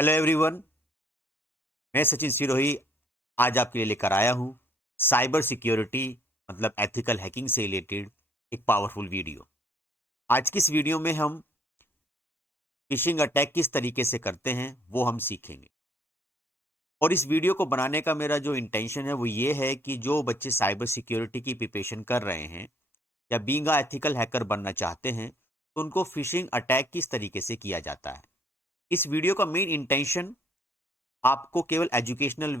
Hello everyone. मैं सचिन सिरोही आज आपके लिए लेकर आया हूँ साइबर सिक्योरिटी मतलब एथिकल हैकिंग से रिलेटेड एक पावरफुल वीडियो। आज की इस वीडियो में हम फिशिंग अटैक किस तरीके से करते हैं वो हम सीखेंगे। और इस वीडियो को बनाने का मेरा जो इंटेंशन है वो ये है कि जो बच्चे साइबर सिक्योरिटी की प्रिपरेशन कर रहे हैं या बीइंग अ एथिकल हैकर बनना चाहते हैं तो उनको फिशिंग अटैक किस तरीके से किया जाता है। इस वीडियो का मेन इंटेंशन आपको केवल एजुकेशनल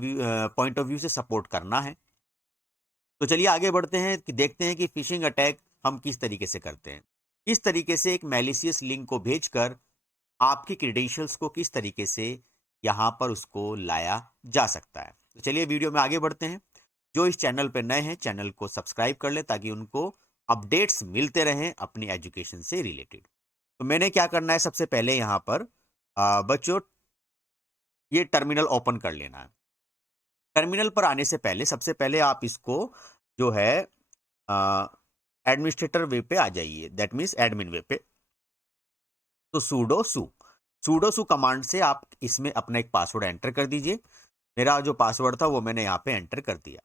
पॉइंट ऑफ व्यू से सपोर्ट करना है। तो चलिए आगे बढ़ते हैं कि देखते हैं कि फिशिंग अटैक हम किस तरीके से करते हैं। किस तरीके से एक मैलिशियस लिंक को भेजकर आपकी क्रेडेंशियल्स को किस तरीके से यहाँ पर उसको लाया जा सकता है। तो चलिए वीडियो में आगे बढ़ते हैं। जो इस चैनल पर नए हैं चैनल को सब्सक्राइब कर ले ताकि उनको अपडेट्स मिलते रहें अपनी एजुकेशन से रिलेटेड। तो मैंने क्या करना है, सबसे पहले यहाँ पर बच्चों ये टर्मिनल ओपन कर लेना है। टर्मिनल पर आने से पहले सबसे पहले आप इसको जो है एडमिनिस्ट्रेटर वे पे आ जाइए, दैट मीन्स एडमिन वे पे। तो सूडो सू कमांड से आप इसमें अपना एक पासवर्ड एंटर कर दीजिए। मेरा जो पासवर्ड था वो मैंने यहाँ पे एंटर कर दिया।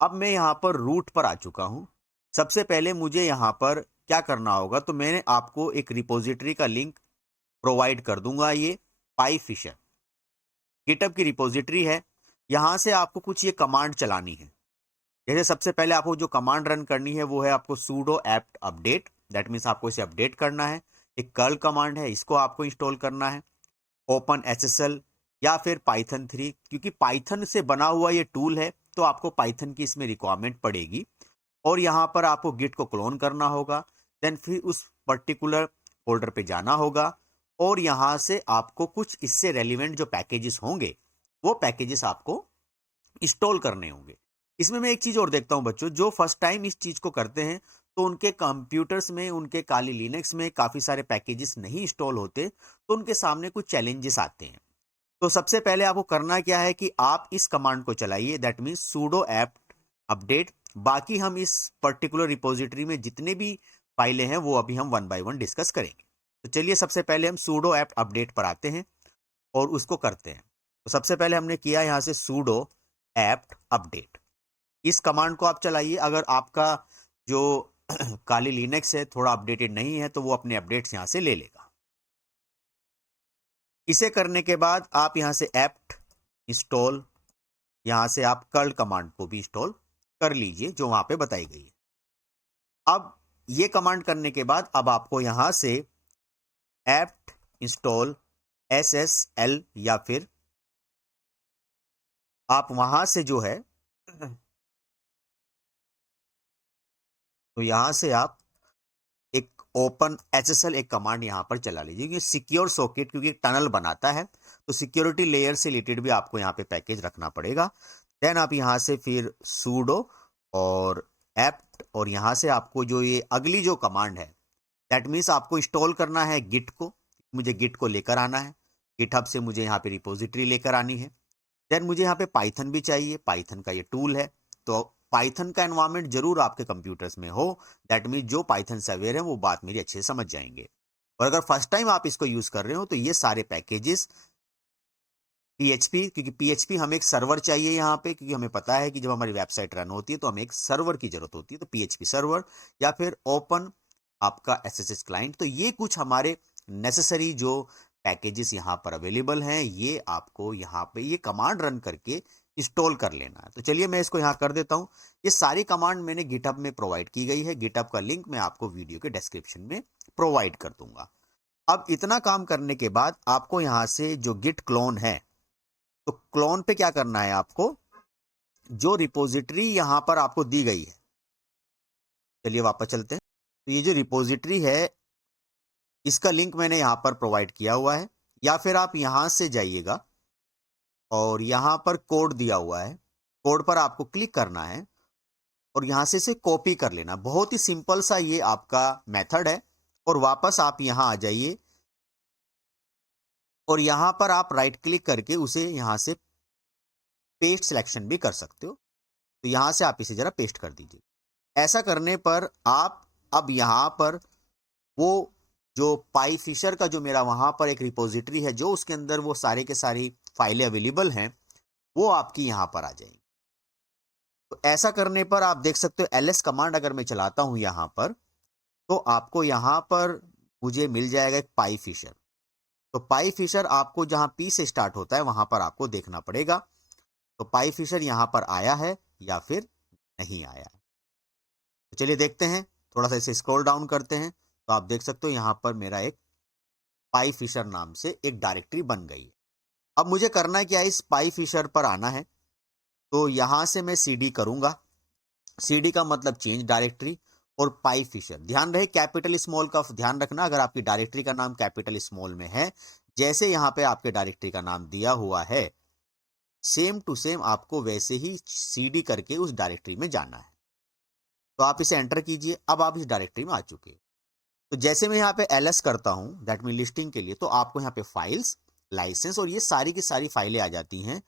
अब मैं यहाँ पर रूट पर आ चुका हूँ। सबसे पहले मुझे यहाँ पर क्या करना होगा, तो मैंने आपको एक रिपोजिटरी का लिंक प्रोवाइड कर दूंगा। ये पाईफिशर गिटहब की रिपोजिटरी है। यहाँ से आपको कुछ ये कमांड चलानी है। जैसे सबसे पहले आपको जो कमांड रन करनी है वो है आपको sudo apt update, that means आपको इसे अपडेट करना है। एक कर्ल कमांड है, इसको आपको इंस्टॉल करना है। ओपन एसएसएल या फिर पाइथन 3, क्योंकि पाइथन से बना हुआ ये टूल है तो आपको पाइथन की इसमें रिक्वायरमेंट पड़ेगी। और यहाँ पर आपको गिट को क्लोन करना होगा, देन फिर उस पर्टिकुलर फोल्डर पे जाना होगा और यहाँ से आपको कुछ इससे रेलिवेंट जो पैकेजेस होंगे वो पैकेजेस आपको इंस्टॉल करने होंगे। इसमें मैं एक चीज और देखता हूं बच्चों, जो फर्स्ट टाइम इस चीज को करते हैं तो उनके कंप्यूटर्स में, उनके काली लिनक्स में काफी सारे पैकेजेस नहीं इंस्टॉल होते, तो उनके सामने कुछ चैलेंजेस आते हैं। तो सबसे पहले आपको करना क्या है कि आप इस कमांड को चलाइए, that means pseudo apt update. बाकी हम इस पर्टिकुलर रिपोजिटरी में जितने भी फाइलें हैं वो अभी हम वन बाय वन डिस्कस करेंगे। तो चलिए सबसे पहले हम सूडो एप्ट अपडेट पर आते हैं और उसको करते हैं। तो सबसे पहले हमने किया यहाँ से सूडो एप्ट अपडेट। इस कमांड को आप चलाइए। अगर आपका जो काली लिनक्स है थोड़ा अपडेटेड नहीं है तो वो अपने अपडेट्स यहाँ से ले लेगा। इसे करने के बाद आप यहाँ से एप्ट इंस्टॉल, यहाँ से आप कर्ल कमांड को भी इंस्टॉल कर लीजिए जो वहां पे बताई गई है। अब ये कमांड करने के बाद अब आपको यहाँ से एप्ट इंस्टॉल SSL या फिर आप वहां से जो है तो यहाँ से आप एक ओपन SSL एक कमांड यहाँ पर चला लीजिए, क्योंकि सिक्योर सॉकेट क्योंकि टनल बनाता है तो सिक्योरिटी लेयर से रिलेटेड भी आपको यहाँ पे पैकेज रखना पड़ेगा। देन आप यहाँ से फिर सूडो और एप्ट और यहाँ से आपको जो ये अगली जो कमांड है दैट मीन्स आपको इंस्टॉल करना है गिट को। मुझे गिट को लेकर आना है, गिटहब से मुझे यहाँ पे रिपोजिटरी लेकर आनी है। देन मुझे यहाँ पे पाइथन भी चाहिए, पाइथन का ये टूल है तो पाइथन का एनवायरनमेंट जरूर आपके कंप्यूटर्स में हो। दैट मीन जो पाइथन से अवेयर है वो बात मेरी अच्छे से समझ जाएंगे। और अगर फर्स्ट टाइम आप इसको यूज कर रहे हो तो ये सारे पैकेजेस PHP, क्योंकि PHP हमें एक सर्वर चाहिए यहाँ पे, क्योंकि हमें पता है कि जब हमारी वेबसाइट रन होती है तो हमें एक सर्वर की जरूरत होती है, तो PHP सर्वर या फिर ओपन आपका SSH क्लाइंट। तो ये कुछ हमारे नेसेसरी जो पैकेजेस यहाँ पर अवेलेबल हैं ये आपको यहाँ पे ये कमांड रन करके इंस्टॉल कर लेना है। तो चलिए मैं इसको यहाँ कर देता हूँ। ये सारी कमांड मैंने गिटहब में प्रोवाइड की गई है, गिटहब का लिंक मैं आपको वीडियो के डिस्क्रिप्शन में प्रोवाइड कर दूंगा। अब इतना काम करने के बाद आपको यहाँ से जो गिट क्लोन है तो क्लोन पे क्या करना है, आपको जो रिपोजिटरी यहां पर आपको दी गई है, चलिए वापस चलते हैं। तो ये जो रिपोजिटरी है इसका लिंक मैंने यहां पर प्रोवाइड किया हुआ है, या फिर आप यहां से जाइएगा और यहां पर कोड दिया हुआ है, कोड पर आपको क्लिक करना है और यहां से इसे कॉपी कर लेना। बहुत ही सिंपल सा ये आपका मेथड है। और वापस आप यहां आ जाइए और यहां पर आप राइट क्लिक करके उसे यहां से पेस्ट सिलेक्शन भी कर सकते हो। तो यहां से आप इसे जरा पेस्ट कर दीजिए। ऐसा करने पर आप अब यहां पर वो जो पाई फिशर का जो मेरा वहां पर एक रिपोजिटरी है, जो उसके अंदर वो सारे के सारी फाइलें अवेलेबल हैं, वो आपकी यहाँ पर आ जाएंगी। तो ऐसा करने पर आप देख सकते हो ls कमांड अगर मैं चलाता हूँ यहाँ पर, तो आपको यहाँ पर मुझे मिल जाएगा एक पाई फिशर। तो पाई फिशर आपको जहाँ पी से स्टार्ट होता है वहां पर आपको देखना पड़ेगा। तो पाई फिशर यहाँ पर आया है या फिर नहीं आया है। तो चलिए देखते हैं, थोड़ा सा इसे स्क्रॉल डाउन करते हैं, तो आप देख सकते हो यहाँ पर मेरा एक पाई फिशर नाम से एक डायरेक्टरी बन गई है। अब मुझे करना क्या है, इस पाई फिशर पर आना है। तो यहां से मैं cd करूंगा, cd का मतलब चेंज डायरेक्टरी, और पाई फिशर, ध्यान रहे कैपिटल स्मॉल का ध्यान रखना। अगर आपकी डायरेक्टरी का नाम कैपिटल स्मॉल में है, जैसे यहाँ पे आपके डायरेक्टरी का नाम दिया हुआ है, सेम टू सेम आपको वैसे ही cd करके उस डायरेक्टरी में जाना है। तो आप इसे एंटर कीजिए, अब आप इस डायरेक्टरी में आ चुके हैं। तो जैसे मैं यहाँ पे ls करता हूँ, दैट मीन लिस्टिंग के लिए, तो आपको यहाँ पे फाइल्स, लाइसेंस और ये सारी की सारी फाइलें आ जाती हैं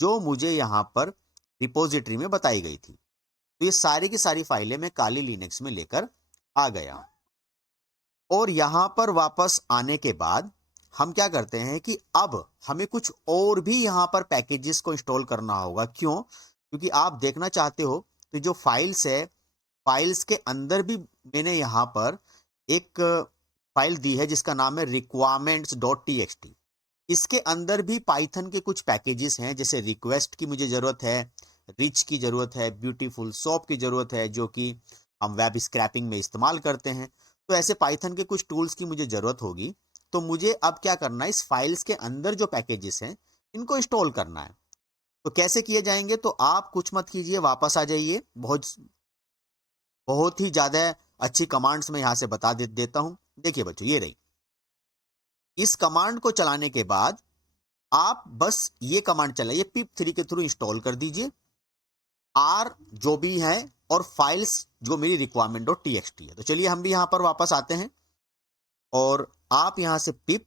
जो मुझे यहाँ पर रिपोजिटरी में बताई गई थी। तो ये सारी की सारी फाइलें मैं काली लिनक्स में लेकर आ गया। और यहाँ पर वापस आने के बाद हम क्या करते हैं कि अब हमें कुछ और भी यहाँ पर पैकेजेस को इंस्टॉल करना होगा। क्यों? क्योंकि आप देखना चाहते हो तो जो फाइल्स है, फाइल्स के अंदर भी मैंने यहाँ पर एक फाइल दी है जिसका नाम है requirements.txt। इसके अंदर भी पाइथन के कुछ पैकेजेस हैं, जैसे रिक्वेस्ट की मुझे जरूरत है, रिच की जरूरत है, ब्यूटीफुल सॉप की जरूरत है, जो कि हम वेब स्क्रैपिंग में इस्तेमाल करते हैं। तो ऐसे पाइथन के कुछ टूल्स की मुझे जरूरत होगी। तो मुझे अब क्या करना है, इस फाइल्स के अंदर जो पैकेजेस हैं इनको इंस्टॉल करना है। तो कैसे किए जाएंगे? तो आप कुछ मत कीजिए, वापस आ जाइए। बहुत ही ज्यादा अच्छी कमांड्स मैं यहाँ से बता देता हूँ। देखिए बच्चों, ये रही। इस कमांड को चलाने के बाद आप बस ये कमांड चलाइए, pip3 के थ्रू इंस्टॉल कर दीजिए आर जो भी है, और फाइल्स जो मेरी requirement.txt है। तो चलिए हम भी यहां पर वापस आते हैं, और आप यहां से पिप,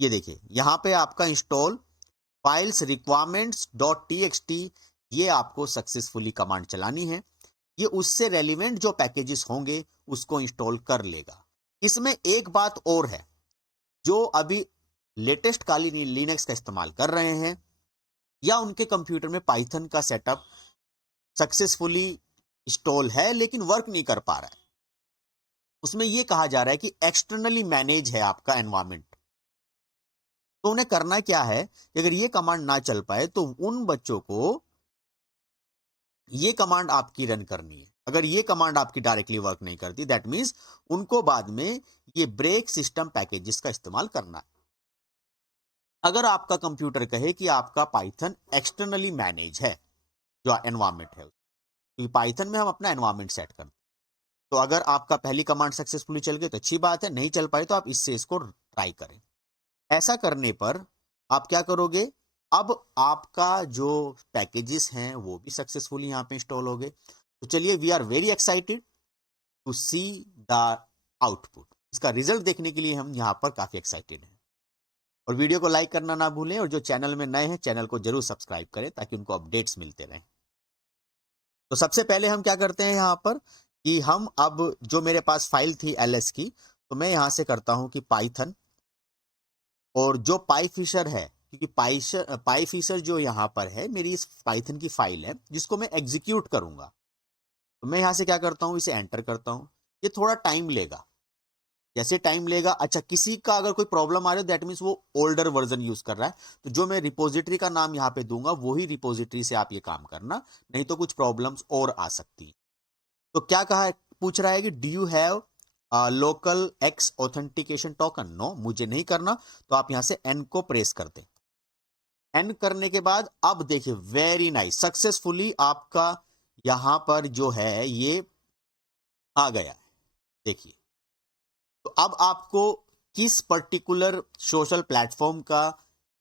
ये देखिए यहां पे आपका इंस्टॉल फाइल्स requirements.txt, ये आपको सक्सेसफुली कमांड चलानी है। ये उससे रेलिवेंट जो पैकेजेस होंगे उसको इंस्टॉल कर लेगा। इसमें एक बात और है, जो अभी लेटेस्ट काली लिनक्स का इस्तेमाल कर रहे हैं या उनके कंप्यूटर में पाइथन का सेटअप सक्सेसफुली इंस्टॉल है लेकिन वर्क नहीं कर पा रहा है, उसमें यह कहा जा रहा है कि एक्सटर्नली मैनेज है आपका एनवायरनमेंट। तो उन्हें करना क्या है कि अगर ये कमांड ना चल पाए तो उन बच्चों को ये कमांड आपकी रन करनी है। अगर ये कमांड आपकी डायरेक्टली वर्क नहीं करती, दैट मींस उनको बाद में ये ब्रेक सिस्टम पैकेजेस का इस्तेमाल करना है। अगर आपका कंप्यूटर कहे कि आपका पाइथन एक्सटर्नली मैनेज है, जो एनवायरनमेंट है, क्योंकि पाइथन में हम अपना एनवायरनमेंट सेट करते हैं। तो अगर आपका पहली कमांड सक्सेसफुली चल गई तो अच्छी बात है, नहीं चल पाई तो आप इससे इसको ट्राई करें। ऐसा करने पर आप क्या करोगे, अब आपका जो पैकेजेस हैं वो भी सक्सेसफुली यहाँ पे इंस्टॉल हो गए। तो चलिए, we are very excited to see the output. इसका रिजल्ट देखने के लिए हम यहाँ पर काफी एक्साइटेड हैं। और वीडियो को लाइक करना ना भूलें, और जो चैनल में नए हैं चैनल को जरूर सब्सक्राइब करें ताकि उनको अपडेट्स मिलते रहें। तो सबसे पहले हम क्या करते हैं यहाँ पर कि हम अब जो मेरे पास फाइल थी ls की, तो मैं यहाँ से करता हूँ कि पाइथन, और जो पाई फिशर है, क्योंकि पाई फिशर जो यहाँ पर है मेरी इस पाइथन की फाइल है जिसको मैं एग्जीक्यूट करूंगा। तो मैं यहाँ से क्या करता हूँ, इसे एंटर करता हूँ। ये थोड़ा टाइम लेगा, जैसे टाइम लेगा। अच्छा, किसी का अगर कोई प्रॉब्लम आ रही है, दैट मीन्स वो ओल्डर वर्जन यूज कर रहा है। तो जो मैं रिपोजिटरी का नाम यहाँ पे दूंगा वही रिपोजिटरी से आप ये काम करना, नहीं तो कुछ प्रॉब्लम्स और आ सकती है। तो क्या कहा है, पूछ रहा है कि do you have local x authentication token? No, मुझे नहीं करना। तो आप यहां से एन को प्रेस कर दें। एन करने के बाद अब देखिए, वेरी नाइस, सक्सेसफुली आपका यहां पर जो है ये आ गया है। देखिए, तो अब आपको किस पर्टिकुलर सोशल प्लेटफॉर्म का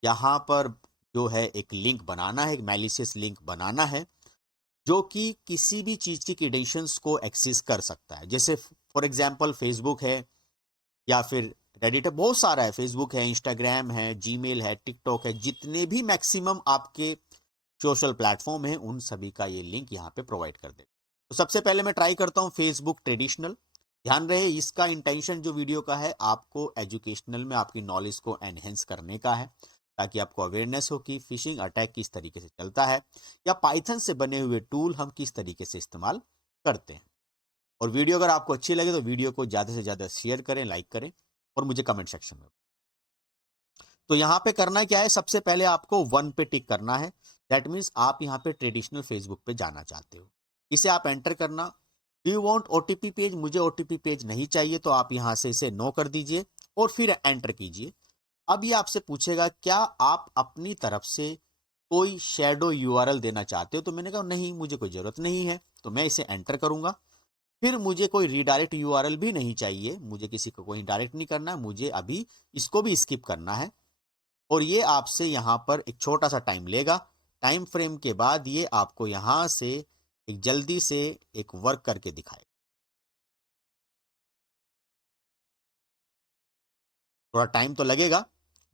यहां पर जो है एक लिंक बनाना है, एक मैलिशियस लिंक बनाना है, जो कि किसी भी चीज की क्रेडेंशियल्स को एक्सेस कर सकता है। जैसे फॉर एग्जांपल फेसबुक है, या फिर रेडिट है, बहुत सारा है। फेसबुक है, इंस्टाग्राम है, जीमेल है, टिकटॉक है, जितने भी मैक्सिमम आपके सोशल प्लेटफॉर्म है उन सभी का ये लिंक यहाँ पे प्रोवाइड कर दे। तो सबसे पहले मैं ट्राई करता हूँ फेसबुक ट्रेडिशनल। ध्यान रहे इसका इंटेंशन जो वीडियो का है आपको एजुकेशनल में आपकी नॉलेज को एनहेंस करने का है, ताकि आपको अवेयरनेस हो कि फिशिंग अटैक किस तरीके से चलता है या पाइथन से बने हुए टूल हम किस तरीके से इस्तेमाल करते हैं। और वीडियो अगर आपको अच्छी लगे तो वीडियो को ज़्यादा से ज़्यादा शेयर करें, लाइक करें और मुझे कमेंट सेक्शन में। तो यहाँ पे करना क्या है, सबसे पहले आपको 1 पे टिक करना है। दैट मीन्स आप यहाँ पे ट्रेडिशनल फेसबुक पे जाना चाहते हो, इसे आप एंटर करना। Do you want OTP page? मुझे ओटीपी पेज नहीं चाहिए, तो आप यहाँ से इसे नो कर दीजिए और फिर एंटर कीजिए। अब ये आपसे पूछेगा क्या आप अपनी तरफ से कोई शेडो यूआरएल देना चाहते हो, तो मैंने कहा नहीं, मुझे कोई जरूरत नहीं है, तो मैं इसे एंटर करूंगा। फिर मुझे कोई रीडायरेक्ट यूआरएल भी नहीं चाहिए, मुझे किसी को कोई डायरेक्ट नहीं करना है, मुझे अभी इसको भी स्किप करना है। और ये आपसे यहाँ पर एक छोटा सा टाइम लेगा। टाइम फ्रेम के बाद ये आपको यहाँ से एक जल्दी से एक वर्क करके दिखाए। थोड़ा टाइम तो लगेगा,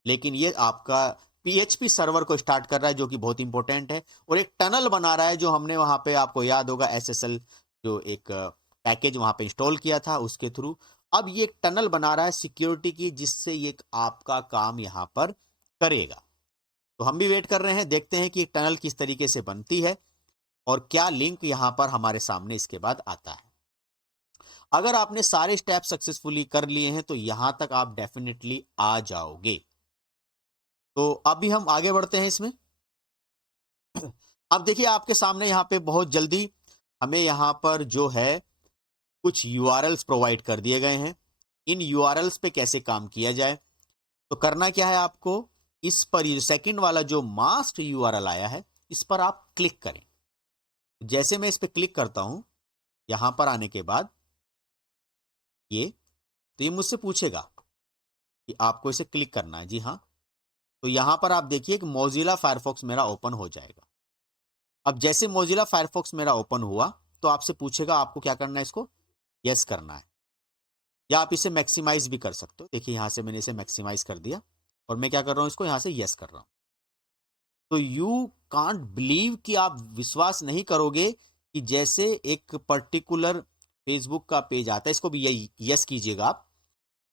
लेकिन ये आपका पीएचपी सर्वर को स्टार्ट कर रहा है, जो कि बहुत इंपॉर्टेंट है, और एक टनल बना रहा है, जो हमने वहां पे आपको याद होगा एसएसएल जो एक पैकेज वहां पे इंस्टॉल किया था उसके थ्रू। अब ये एक टनल बना रहा है सिक्योरिटी की, जिससे ये आपका काम यहाँ पर करेगा। तो हम भी वेट कर रहे हैं, देखते हैं कि एक टनल किस तरीके से बनती है और क्या लिंक यहाँ पर हमारे सामने इसके बाद आता है। अगर आपने सारे स्टेप सक्सेसफुली कर लिए हैं तो यहां तक आप डेफिनेटली आ जाओगे। तो अभी हम आगे बढ़ते हैं इसमें। अब देखिए आपके सामने यहाँ पे बहुत जल्दी हमें यहाँ पर जो है कुछ यूआरएल्स प्रोवाइड कर दिए गए हैं। इन यूआरएल्स पे कैसे काम किया जाए, तो करना क्या है आपको, इस पर ये सेकंड वाला जो मास्क यूआरएल आया है इस पर आप क्लिक करें। जैसे मैं इस पर क्लिक करता हूं, यहां पर आने के बाद तो ये मुझसे पूछेगा कि आपको इसे क्लिक करना है। जी हाँ, तो यहां पर आप देखिए कि मोजिला फायरफॉक्स मेरा ओपन हो जाएगा। अब जैसे मोजिला फायरफॉक्स मेरा ओपन हुआ तो आपसे पूछेगा आपको क्या करना है, इसको यस करना है, या आप इसे मैक्सिमाइज भी कर सकते हो। देखिए यहां से मैंने इसे मैक्सिमाइज कर दिया और मैं क्या कर रहा हूं, इसको यहां से यस कर रहा हूं। तो यू कांट बिलीव कि आप विश्वास नहीं करोगे कि जैसे एक पर्टिकुलर फेसबुक का पेज आता है, इसको भी यही यस कीजिएगा आप।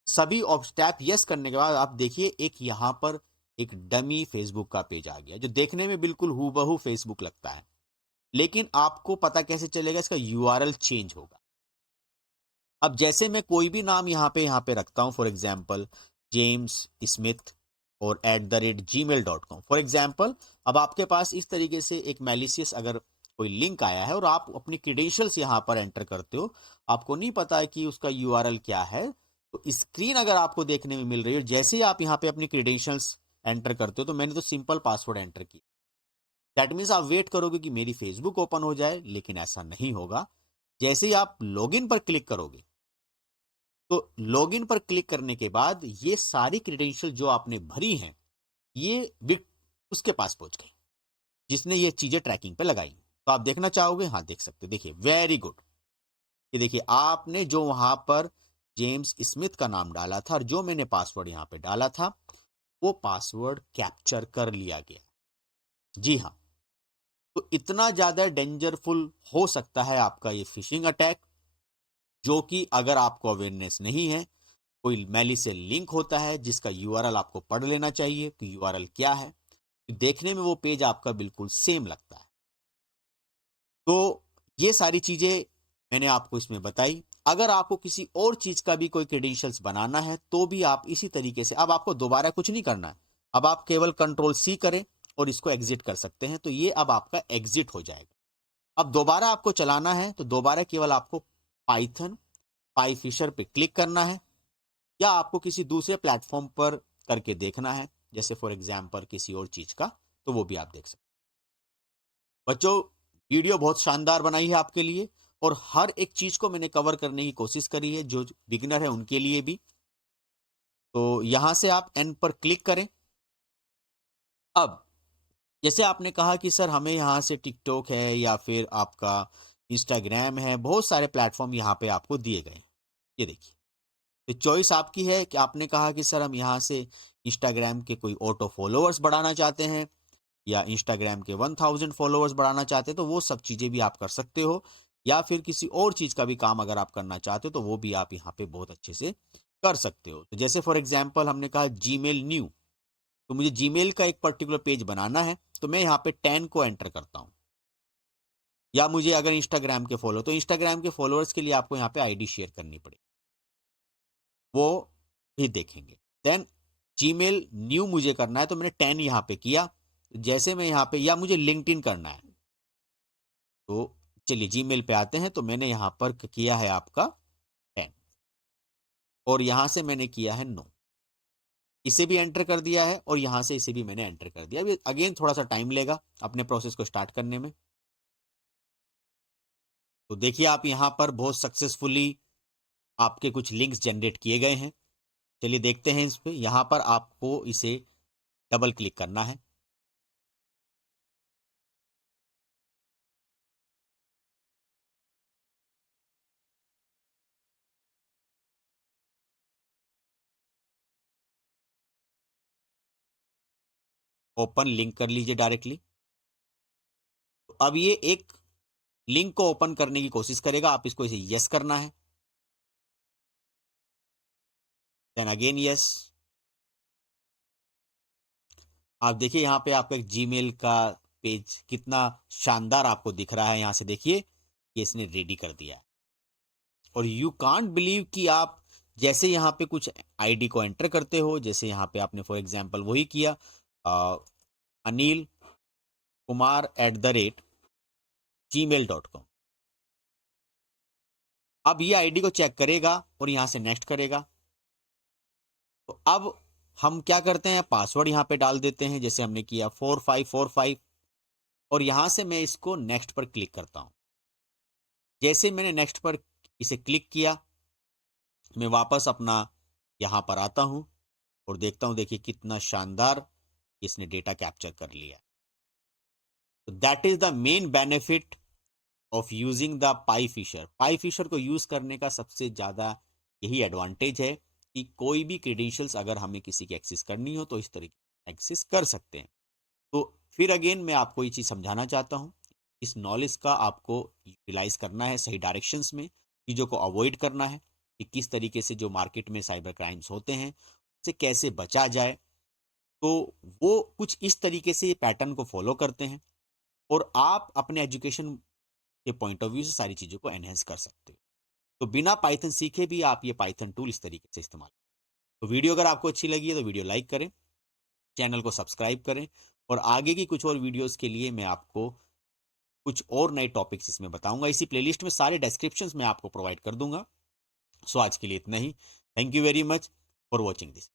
सभी स्टेप यस करने के बाद आप देखिए एक यहां पर एक डमी फेसबुक का पेज आ गया, जो देखने में बिल्कुल हूबहू फेसबुक लगता है, लेकिन आपको पता कैसे चलेगा, इसका यूआरएल चेंज होगा। अब जैसे मैं कोई भी नाम यहाँ पे रखता हूँ, फॉर एग्जाम्पल जेम्स स्मिथ और @gmail.com फॉर एग्जाम्पल। अब आपके पास इस तरीके से एक मैलिशियस अगर कोई लिंक आया है और आप अपनी क्रीडेंशियल्स यहाँ पर एंटर करते हो, आपको नहीं पता है कि उसका यूआरएल क्या है, तो स्क्रीन अगर आपको देखने में मिल रही है, जैसे ही आप यहाँ पे अपनी क्रीडेंशियल्स एंटर करते हो, तो मैंने तो सिंपल पासवर्ड एंटर किया, दैट मीन्स आप वेट करोगे कि मेरी फेसबुक ओपन हो जाए, लेकिन ऐसा नहीं होगा। जैसे ही आप लॉगिन पर क्लिक करोगे, तो लॉगिन पर क्लिक करने के बाद ये सारी क्रेडेंशियल जो आपने भरी हैं, ये उसके पास पहुंच गई, जिसने ये चीजें ट्रैकिंग पे लगाई। तो आप देखना चाहोगे? हाँ देख सकते हो, देखिए वेरी गुड। ये देखिए आपने जो वहां पर जेम्स स्मिथ का नाम डाला था और जो मैंने पासवर्ड यहाँ पे डाला था, वो पासवर्ड कैप्चर कर लिया गया। जी हाँ, तो इतना ज्यादा डेंजरफुल हो सकता है आपका ये फिशिंग अटैक, जो कि अगर आपको अवेयरनेस नहीं है, कोई मेली से लिंक होता है जिसका यूआरएल आपको पढ़ लेना चाहिए कि यूआरएल क्या है। देखने में वो पेज आपका बिल्कुल सेम लगता है। तो ये सारी चीजें मैंने आपको इसमें बताई। अगर आपको किसी और चीज का भी कोई क्रेडेंशियल्स बनाना है तो भी आप इसी तरीके से, अब आपको दोबारा कुछ नहीं करना है, अब आप केवल कंट्रोल C करें और इसको एग्जिट कर सकते हैं, तो ये अब आपका एग्जिट हो जाएगा। अब दोबारा आपको चलाना है तो दोबारा केवल आपको पाइथन पाईफिशर पे क्लिक करना है, या आपको किसी दूसरे प्लेटफॉर्म पर करके देखना है, जैसे फॉर एग्जाम्पल किसी और चीज का, तो वो भी आप देख सकते हैं। बच्चों, वीडियो बहुत शानदार बनाई है आपके लिए और हर एक चीज को मैंने कवर करने की कोशिश करी है, जो बिगिनर है उनके लिए भी। तो यहां से आप एन पर क्लिक करें। अब जैसे आपने कहा कि सर हमें यहाँ से टिकटॉक है या फिर आपका इंस्टाग्राम है, बहुत सारे प्लेटफॉर्म यहाँ पे आपको दिए गए। ये देखिए, तो चॉइस आपकी है कि आपने कहा कि सर हम यहाँ से इंस्टाग्राम के कोई ऑटो फॉलोअर्स बढ़ाना चाहते हैं या इंस्टाग्राम के 1000 फॉलोअर्स बढ़ाना चाहते हैं, तो वो सब चीज़ें भी आप कर सकते हो। या फिर किसी और चीज़ का भी काम अगर आप करना चाहते हो तो वो भी आप यहाँ पे बहुत अच्छे से कर सकते हो। तो जैसे फॉर एग्जांपल हमने कहा जीमेल न्यू, तो मुझे जीमेल का एक पर्टिकुलर पेज बनाना है, तो मैं यहाँ पे 10 को एंटर करता हूँ। या मुझे अगर इंस्टाग्राम के फॉलो, तो इंस्टाग्राम के फॉलोअर्स के लिए आपको यहाँ पे आईडी शेयर करनी पड़ेगी, वो भी देखेंगे। देन जीमेल न्यू मुझे करना है, तो मैंने 10 यहाँ पे किया। जैसे मैं यहाँ पे, या मुझे लिंक्डइन करना है, तो चलिए जीमेल पे आते हैं, तो मैंने यहाँ पर किया है आपका 10 और यहाँ से मैंने किया है नो, इसे भी एंटर कर दिया है और यहाँ से इसे भी मैंने एंटर कर दिया। अभी अगेन थोड़ा सा टाइम लेगा अपने प्रोसेस को स्टार्ट करने में। तो देखिए आप यहाँ पर बहुत सक्सेसफुली आपके कुछ लिंक्स जनरेट किए गए हैं। चलिए देखते हैं इस पे। यहाँ पर आपको इसे डबल क्लिक करना है। ओपन लिंक कर लीजिए डायरेक्टली। तो अब ये एक लिंक को ओपन करने की कोशिश करेगा, आप इसको इसे यस करना है, देन अगेन यस। आप देखिए यहाँ पे आपका एक जीमेल का पेज कितना शानदार आपको दिख रहा है। यहाँ से देखिए कि इसने रेडी कर दिया है। और यू कांट बिलीव कि आप जैसे यहाँ पे कुछ आईडी को एंटर करते हो, जैसे यहाँ पे आपने फॉर एग्जांपल वही किया, अनिल कुमार @gmail.com। अब ये आईडी को चेक करेगा और यहाँ से नेक्स्ट करेगा। तो अब हम क्या करते हैं, पासवर्ड यहाँ पे डाल देते हैं, जैसे हमने किया 4545, और यहाँ से मैं इसको नेक्स्ट पर क्लिक करता हूँ। जैसे मैंने नेक्स्ट पर इसे क्लिक किया, मैं वापस अपना यहाँ पर आता हूँ और देखता हूँ, देखिए कितना शानदार इसने डेटा कैप्चर कर लिया। तो that is the main benefit of using the pi fisher. Pi fisher को यूज करने का सबसे ज्यादा यही एडवांटेज है कि कोई भी क्रेडेंशियल्स अगर हमें किसी की एक्सेस करनी हो तो इस तरीके एक्सेस कर सकते हैं। तो फिर अगेन मैं आपको ये चीज समझाना चाहता हूँ, इस नॉलेज का आपको यूटिलाइज करना है सही डायरेक्शंस में, चीजों को अवॉइड करना है कि किस तरीके से जो मार्केट में साइबर क्राइम्स होते हैं उससे कैसे बचा जाए। तो वो कुछ इस तरीके से ये पैटर्न को फॉलो करते हैं और आप अपने एजुकेशन के पॉइंट ऑफ व्यू से सारी चीज़ों को एनहेंस कर सकते हो। तो बिना पाइथन सीखे भी आप ये पाइथन टूल इस तरीके से इस्तेमाल। तो वीडियो अगर आपको अच्छी लगी है तो वीडियो लाइक करें, चैनल को सब्सक्राइब करें, और आगे की कुछ और वीडियोस के लिए मैं आपको कुछ और नए टॉपिक्स इसमें बताऊंगा। इसी प्लेलिस्ट में सारे डिस्क्रिप्शंस मैं आपको प्रोवाइड कर दूंगा। सो आज के लिए इतना ही। Thank you very much for watching this.